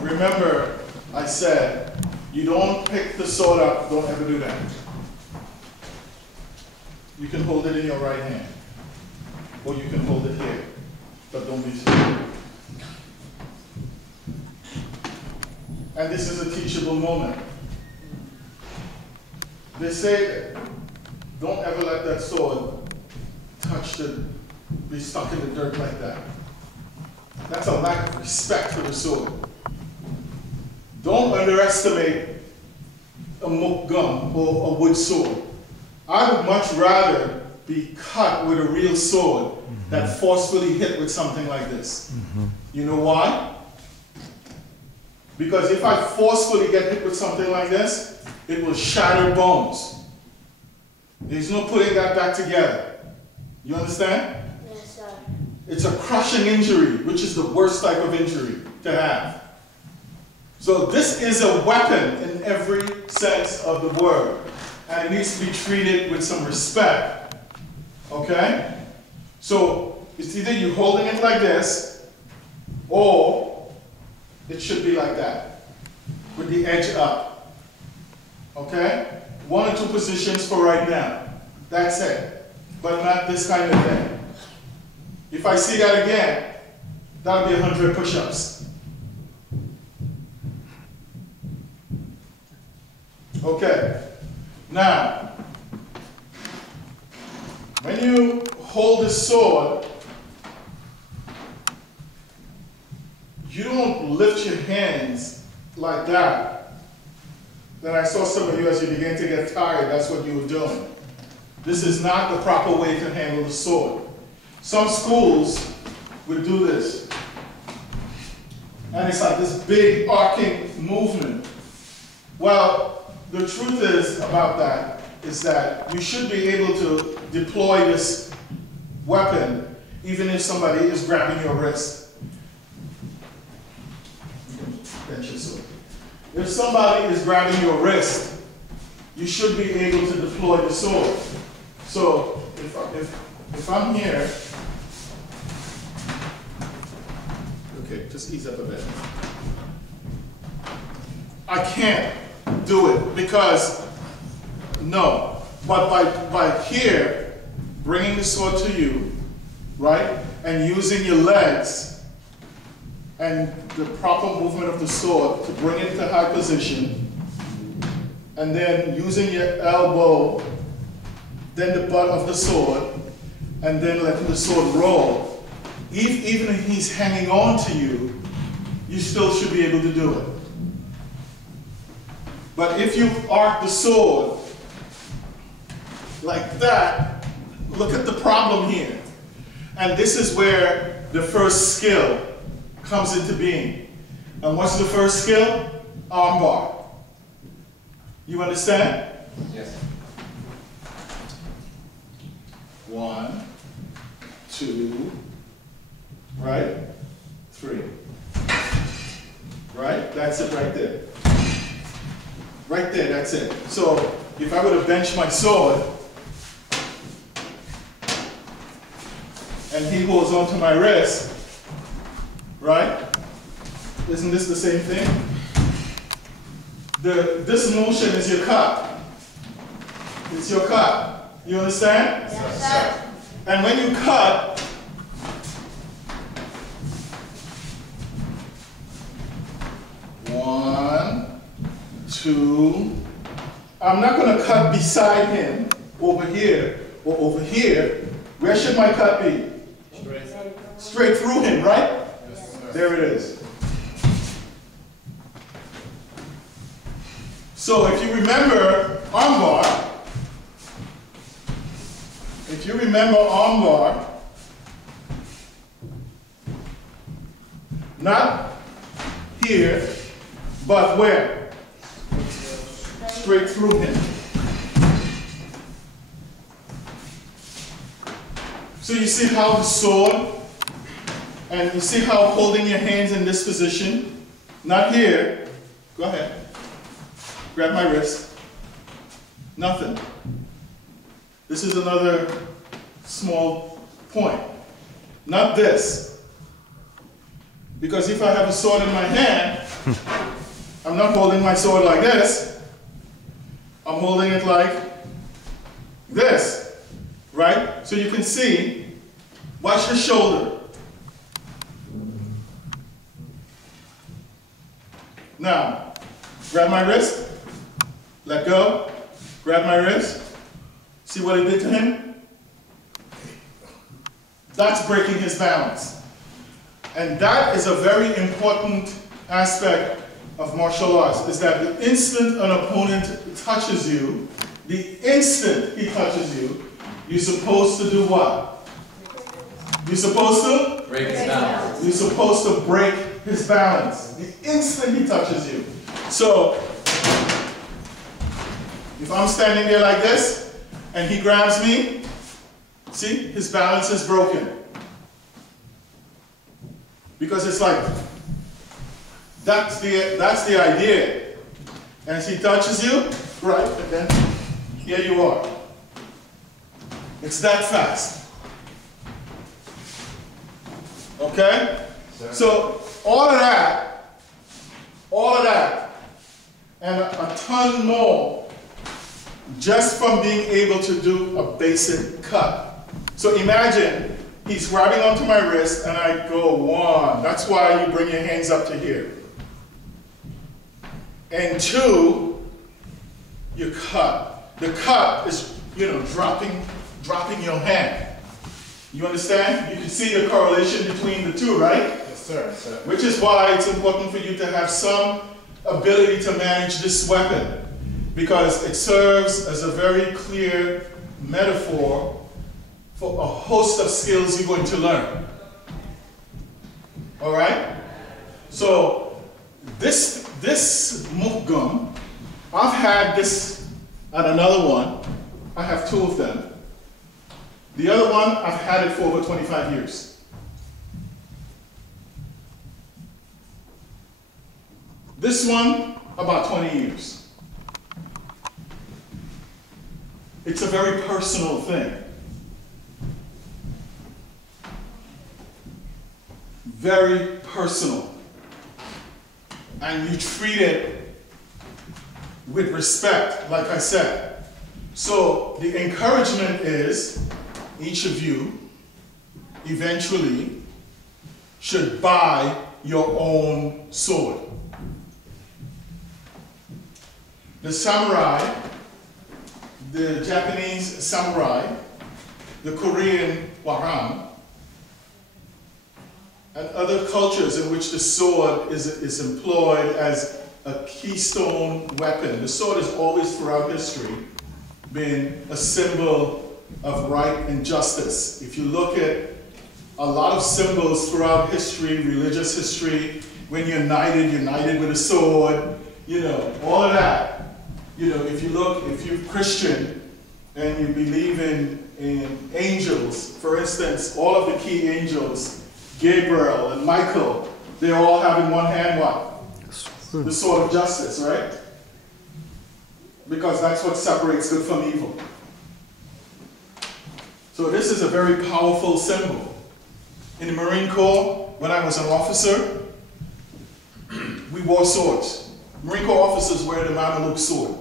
remember I said, you don't pick the sword up, don't ever do that. You can hold it in your right hand, or you can hold it here, but don't be stupid. And this is a teachable moment. They say, don't ever let that sword be stuck in the dirt like that. That's a lack of respect for the sword. Don't underestimate a mukgum or a wood sword. I would much rather be cut with a real sword than forcefully hit with something like this. You know why? Because if I forcefully get hit with something like this, it will shatter bones. There's no putting that back together. You understand? Yes, sir. It's a crushing injury, which is the worst type of injury to have. So this is a weapon in every sense of the word. And it needs to be treated with some respect. Okay? So it's either you holding it like this, or it should be like that, with the edge up. Okay? 1 or 2 positions for right now. That's it. But not this kind of thing. If I see that again, that'll be 100 push-ups. Okay. Now, when you hold the sword, you don't lift your hands like that. Then I saw some of you as you began to get tired, that's what you were doing. This is not the proper way to handle the sword. Some schools would do this. And it's like this big arcing movement. Well, the truth is about that is that you should be able to deploy this weapon even if somebody is grabbing your wrist. If somebody is grabbing your wrist, you should be able to deploy the sword. So if I'm here, okay, just ease up a bit. I can't do it because, no, but by here, bringing the sword to you, right, and using your legs and the proper movement of the sword to bring it to high position, and then using your elbow, then the butt of the sword, and then letting the sword roll. Even if he's hanging on to you, you still should be able to do it. But if you arc the sword like that, look at the problem here. And this is where the first skill comes into being. And what's the first skill? Armbar. You understand? Yes. 1, 2, right? 3. Right? That's it right there. Right there, that's it. So if I were to bench my sword and he holds onto my wrist, right? Isn't this the same thing? This motion is your cut. It's your cut. You understand? Yes, sir. And when you cut, one, 2, I'm not going to cut beside him, over here, or over here. Where should my cut be? Straight. Straight through him, right? Yes, sir. There it is. So if you remember armbar, not here, but where? Straight through him. So you see how the sword, and you see how holding your hands in this position, not here, go ahead, grab my wrist, nothing. This is another small point. Not this. Because if I have a sword in my hand, I'm not holding my sword like this. I'm holding it like this, right? So you can see, watch the shoulder. Now, grab my wrist, let go, grab my wrist. See what it did to him? That's breaking his balance. And that is a very important aspect of martial arts, is that the instant an opponent touches you, the instant he touches you, you're supposed to do what? You're supposed to? Break his balance. You're supposed to break his balance. The instant he touches you. So, if I'm standing there like this, and he grabs me, see, his balance is broken. Because it's like, that's the idea. As he touches you, right, and then here you are. It's that fast. Okay? So all of that, and a ton more just from being able to do a basic cut. So imagine he's grabbing onto my wrist and I go 1. That's why you bring your hands up to here. And 2, you cut. The cut is, dropping your hand. You understand? You can see the correlation between the two, right? Yes, sir. Yes, sir. Which is why it's important for you to have some ability to manage this weapon, because it serves as a very clear metaphor for a host of skills you're going to learn. All right? So this mukgum, I've had this at another one. I have 2 of them. The other one, I've had it for over 25 years. This one, about 20 years. It's a very personal thing. Very personal. And you treat it with respect, like I said. So the encouragement is, each of you eventually should buy your own sword. The samurai, the Japanese samurai, the Korean warang, and other cultures in which the sword is employed as a keystone weapon. The sword has always throughout history been a symbol of right and justice. If you look at a lot of symbols throughout history, religious history, when you're united with a sword, all of that. If you're Christian and you believe in angels, for instance, all of the key angels, Gabriel and Michael, they all have in one hand what? The sword of justice, right? Because that's what separates good from evil. So this is a very powerful symbol. In the Marine Corps, when I was an officer, we wore swords. Marine Corps officers wear the Mameluke sword.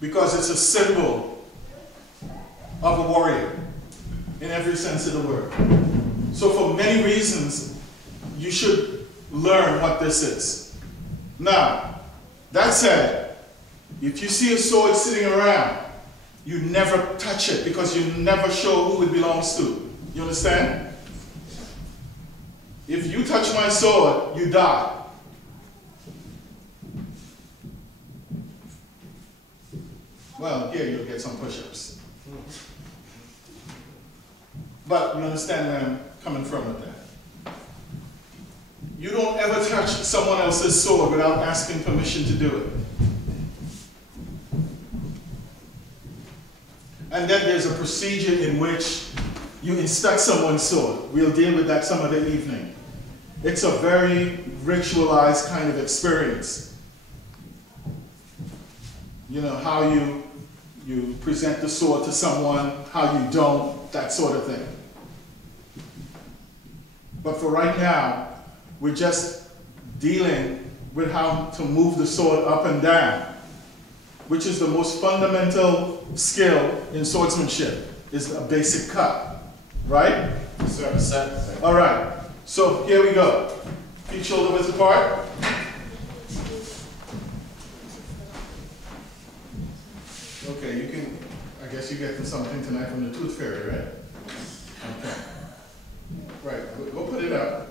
Because it's a symbol of a warrior, in every sense of the word. So for many reasons, you should learn what this is. Now, that said, if you see a sword sitting around, you never touch it because you never show who it belongs to. You understand? If you touch my sword, you die. Well, here you'll get some push-ups. But you understand where I'm coming from with that. You don't ever touch someone else's sword without asking permission to do it. And then there's a procedure in which you inspect someone's sword. We'll deal with that some other evening. It's a very ritualized kind of experience. How you present the sword to someone, how you don't, that sort of thing. But for right now, we're just dealing with how to move the sword up and down, which is the most fundamental skill in swordsmanship, is a basic cut, right? Sir, sir. All right, so here we go. Feet shoulder width apart. Okay, you can, I guess you're getting something tonight from the tooth fairy, right? Okay. Right, go put it up.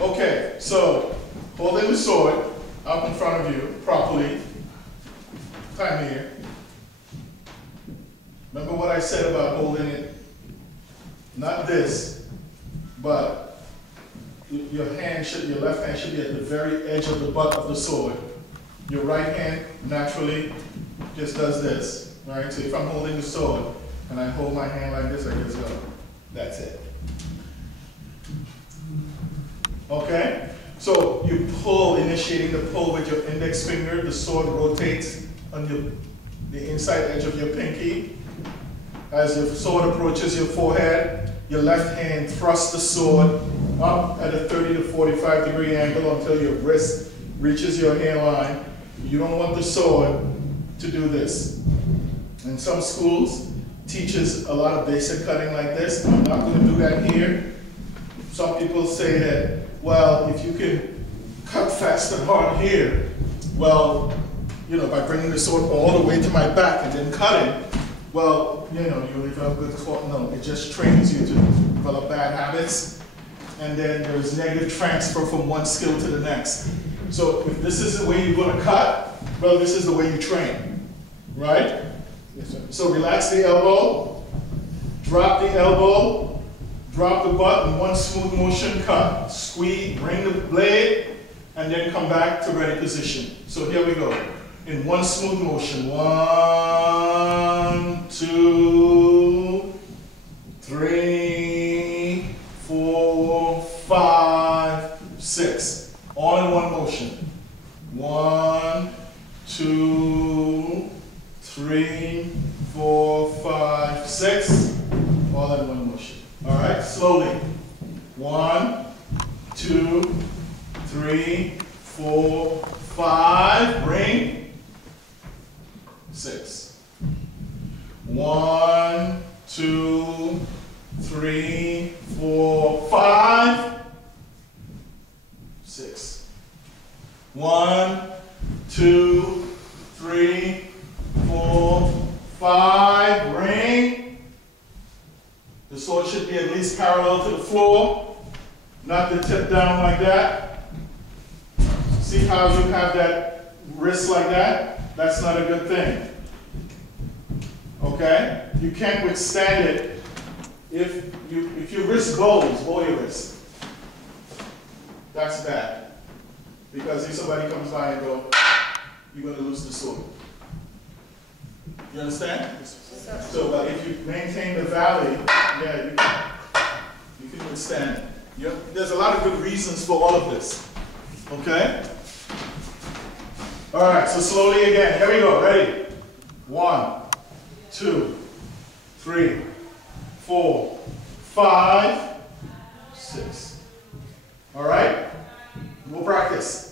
Okay, so holding the sword up in front of you properly. Time here. Remember what I said about holding it, not this, but your left hand should be at the very edge of the butt of the sword. Your right hand naturally just does this, right? So if I'm holding the sword and I hold my hand like this, I just go, that's it. Okay? So you pull, initiating the pull with your index finger, the sword rotates on the inside edge of your pinky. As your sword approaches your forehead, your left hand thrusts the sword up at a 30 to 45 degree angle until your wrist reaches your hairline. You don't want the sword to do this. In some schools, teaches a lot of basic cutting like this. I'm not going to do that here. Some people say that, well, if you can cut fast and hard here, well, you know, by bringing the sword all the way to my back and then cutting, well, you know, you develop good core. No, it just trains you to develop bad habits, and then there's negative transfer from one skill to the next. So if this is the way you're going to cut, well, this is the way you train, right? Yes, sir. So relax the elbow, drop the elbow, drop the butt in one smooth motion, cut, squeeze, bring the blade, and then come back to ready position. So here we go. In one smooth motion. 1, 2, 3, 4, 5, 6. All in one motion. 1, 2, 3, 4, 5, 6. All in one motion. All right, slowly. 1, 2, 3, 4, 5. Bring. 6. 1, 2, 3, 4, 5. 6. 1, 2, 3, 4, 5. Bring. The sword should be at least parallel to the floor, not the tip down like that. See how you have that wrist like that? That's not a good thing. Okay? You can't withstand it if your wrist bows, bow your wrist. That's bad. Because if somebody comes by and go, you're going to lose the sword. You understand? So, but if you maintain the valley, yeah, you can withstand it. There's a lot of good reasons for all of this. Okay? All right, so slowly again. Here we go. Ready? 1, 2, 3, 4, 5, 6. All right? We'll practice.